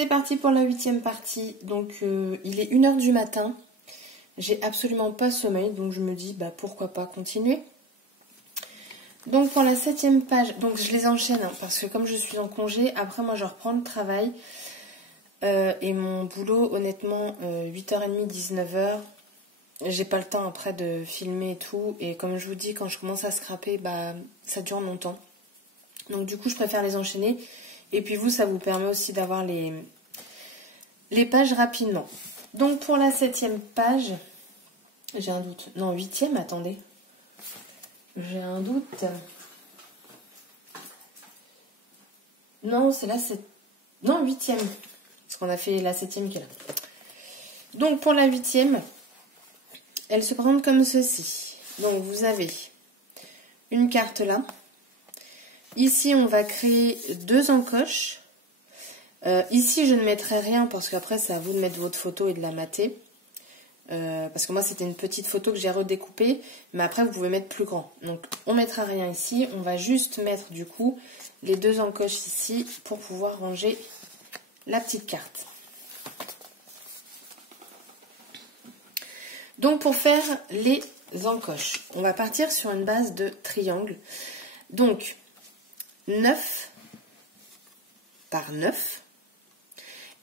C'est parti pour la 8e partie. Donc il est 1h du matin. J'ai absolument pas sommeil, donc je me dis bah pourquoi pas continuer. Donc pour la 7e page, donc je les enchaîne hein, parce que comme je suis en congé, après moi je reprends le travail. Et mon boulot, honnêtement, 8h30, 19h, j'ai pas le temps après de filmer et tout. Et comme je vous dis, quand je commence à scraper, bah ça dure longtemps. Donc du coup, je préfère les enchaîner. Et puis vous, ça vous permet aussi d'avoir les pages rapidement. Donc pour la 7e page, j'ai un doute. Non, 8e, attendez. J'ai un doute. Non, c'est là, c'est... Non, 8e. Parce qu'on a fait la 7e qui est là. Donc pour la 8e, elle se présente comme ceci. Donc vous avez une carte là. Ici, on va créer 2 encoches. Ici, je ne mettrai rien parce qu'après, c'est à vous de mettre votre photo et de la mater. Parce que moi, c'était une petite photo que j'ai redécoupée. Mais après, vous pouvez mettre plus grand. Donc, on ne mettra rien ici. On va juste mettre, du coup, les 2 encoches ici pour pouvoir ranger la petite carte. Donc, pour faire les encoches, on va partir sur une base de triangle. Donc, 9 par 9.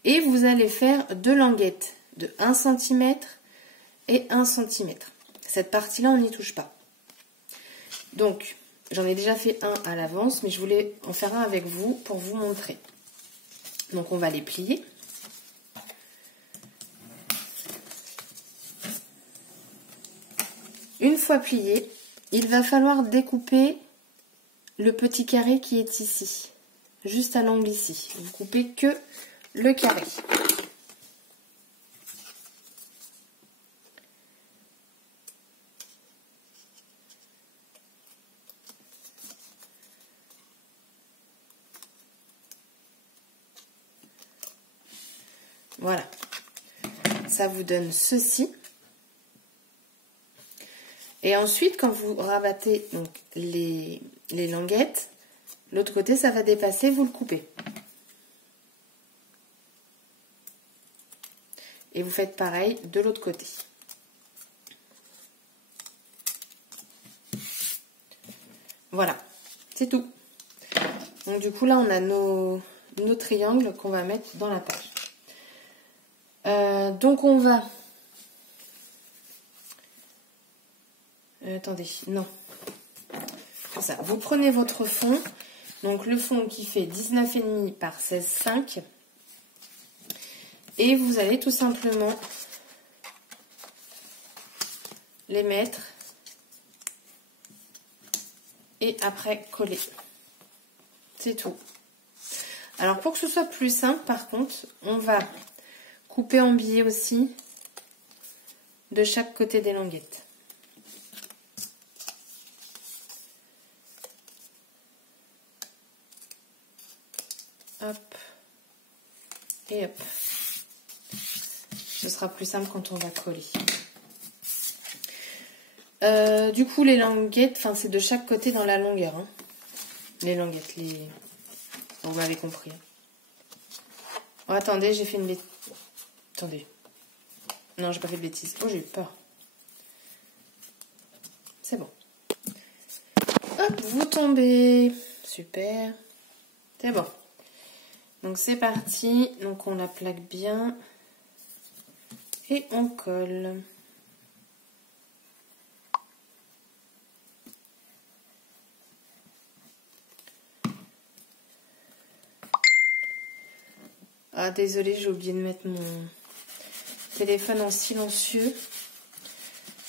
Et vous allez faire 2 languettes de 1 cm et 1 cm. Cette partie-là, on n'y touche pas. Donc, j'en ai déjà fait un à l'avance, mais je voulais en faire un avec vous pour vous montrer. Donc, on va les plier. Une fois plié, il va falloir découper le petit carré qui est ici, juste à l'angle ici. Vous coupez que le carré. Voilà. Ça vous donne ceci. Et ensuite, quand vous rabattez donc, les languettes, l'autre côté, ça va dépasser, vous le coupez. Et vous faites pareil de l'autre côté. Voilà, c'est tout. Donc du coup, là, on a nos triangles qu'on va mettre dans la page. Donc on va... attendez, non. C'est ça. Vous prenez votre fond. Donc le fond qui fait 19,5 par 16,5. Et vous allez tout simplement les mettre. Et après coller. C'est tout. Alors pour que ce soit plus simple, par contre, on va couper en billets aussi de chaque côté des languettes. Hop. Et hop. Ce sera plus simple quand on va coller. Du coup, les languettes, enfin, c'est de chaque côté dans la longueur. Hein. Les languettes, vous m'avez compris. Oh, attendez, j'ai fait une bêtise. Attendez. Non, j'ai pas fait de bêtises. Oh, j'ai eu peur. C'est bon. Hop, vous tombez. Super. C'est bon. Donc, c'est parti. Donc, on la plaque bien. Et on colle. Ah, désolée, j'ai oublié de mettre mon téléphone en silencieux.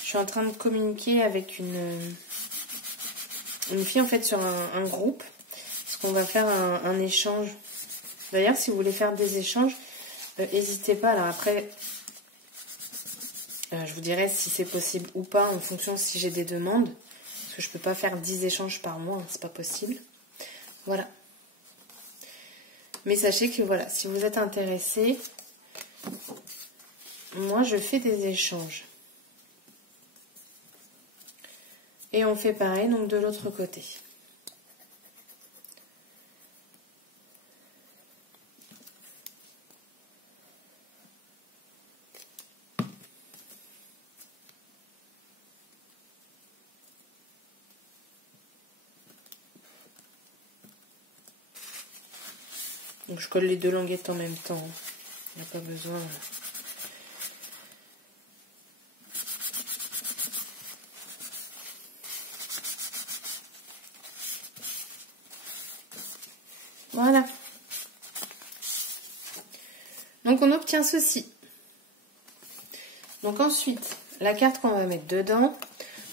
Je suis en train de communiquer avec une fille, en fait, sur un groupe. Parce qu'on va faire un échange. D'ailleurs, si vous voulez faire des échanges, n'hésitez pas. Alors après, je vous dirai si c'est possible ou pas, en fonction si j'ai des demandes. Parce que je ne peux pas faire 10 échanges par mois, hein, c'est pas possible. Voilà. Mais sachez que voilà, si vous êtes intéressé, moi je fais des échanges. Et on fait pareil donc de l'autre côté. Donc je colle les deux languettes en même temps. Il n'y a pas besoin. Voilà. Donc on obtient ceci. Donc ensuite, la carte qu'on va mettre dedans,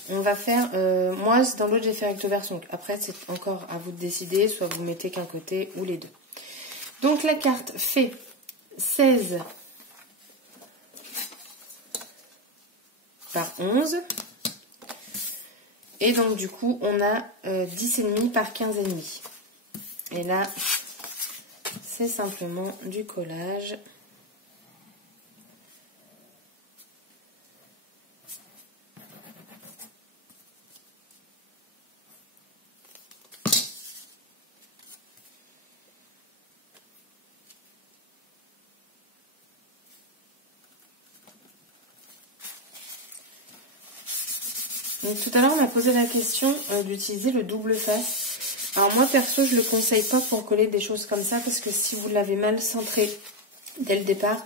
on va faire... moi, dans l'autre, j'ai fait recto verso. Donc après, c'est encore à vous de décider. Soit vous mettez qu'un côté ou les deux. Donc la carte fait 16 par 11. Et donc du coup, on a 10,5 par 15,5. Et là, c'est simplement du collage. Donc, tout à l'heure, on m'a posé la question d'utiliser le double face. Alors moi, perso, je ne le conseille pas pour coller des choses comme ça, parce que si vous l'avez mal centré dès le départ,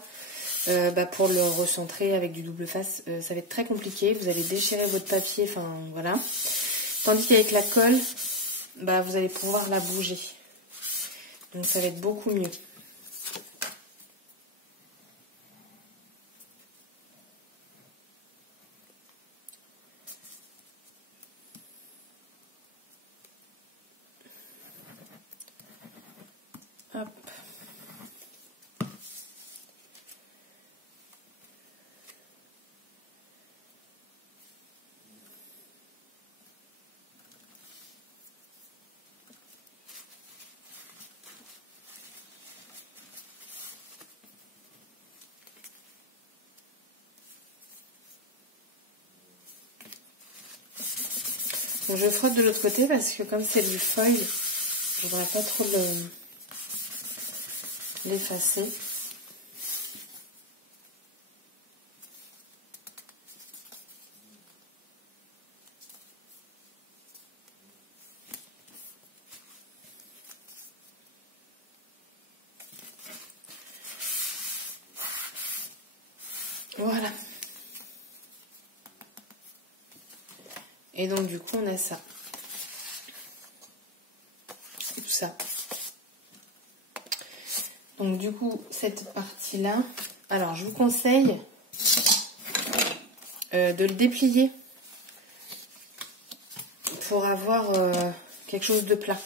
pour le recentrer avec du double face, ça va être très compliqué. Vous allez déchirer votre papier, enfin voilà. Tandis qu'avec la colle, vous allez pouvoir la bouger. Donc ça va être beaucoup mieux. Hop. Donc je frotte de l'autre côté parce que comme c'est du foil, je voudrais pas trop l'effacer. Voilà. Et donc du coup on a ça. Tout ça. Donc du coup cette partie-là, alors je vous conseille de le déplier pour avoir quelque chose de plat.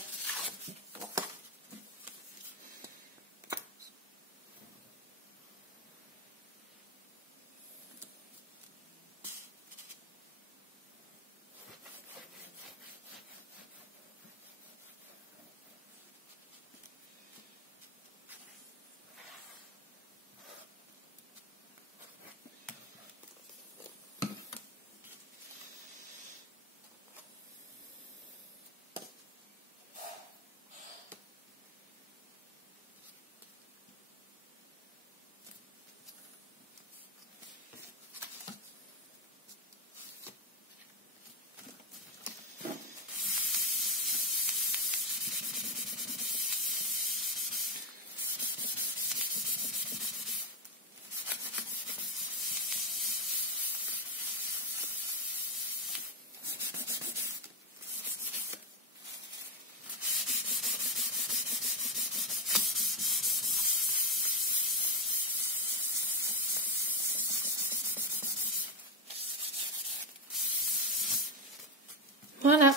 Voilà.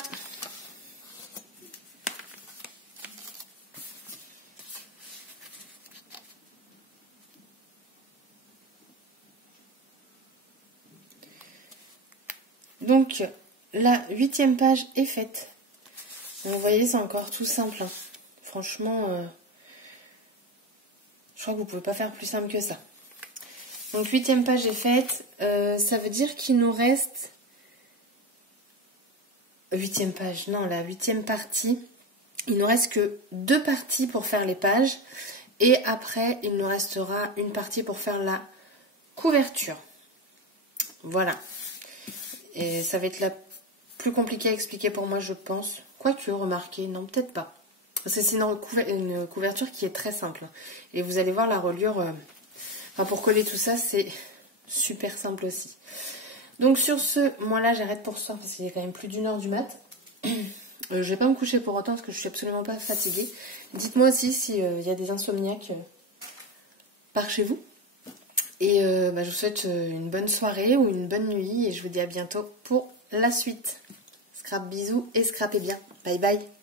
Donc, la 8e page est faite. Donc, vous voyez, c'est encore tout simple. Hein. Franchement, je crois que vous ne pouvez pas faire plus simple que ça. Donc, 8e page est faite. Ça veut dire qu'il nous reste... 8e page, non, la 8e partie. Il nous reste que 2 parties pour faire les pages. Et après, il nous restera une partie pour faire la couverture. Voilà. Et ça va être la plus compliquée à expliquer pour moi, je pense. Quoique, remarquez, non, peut-être pas. C'est une couverture qui est très simple. Et vous allez voir la reliure, pour coller tout ça, c'est super simple aussi. Donc sur ce, moi là j'arrête pour ce soir parce qu'il est quand même plus d'1h du mat. Je vais pas me coucher pour autant parce que je suis absolument pas fatiguée. Dites-moi aussi s'il y a des insomniaques par chez vous. Et je vous souhaite une bonne soirée ou une bonne nuit et je vous dis à bientôt pour la suite. Scrap bisous et scrapez bien. Bye bye.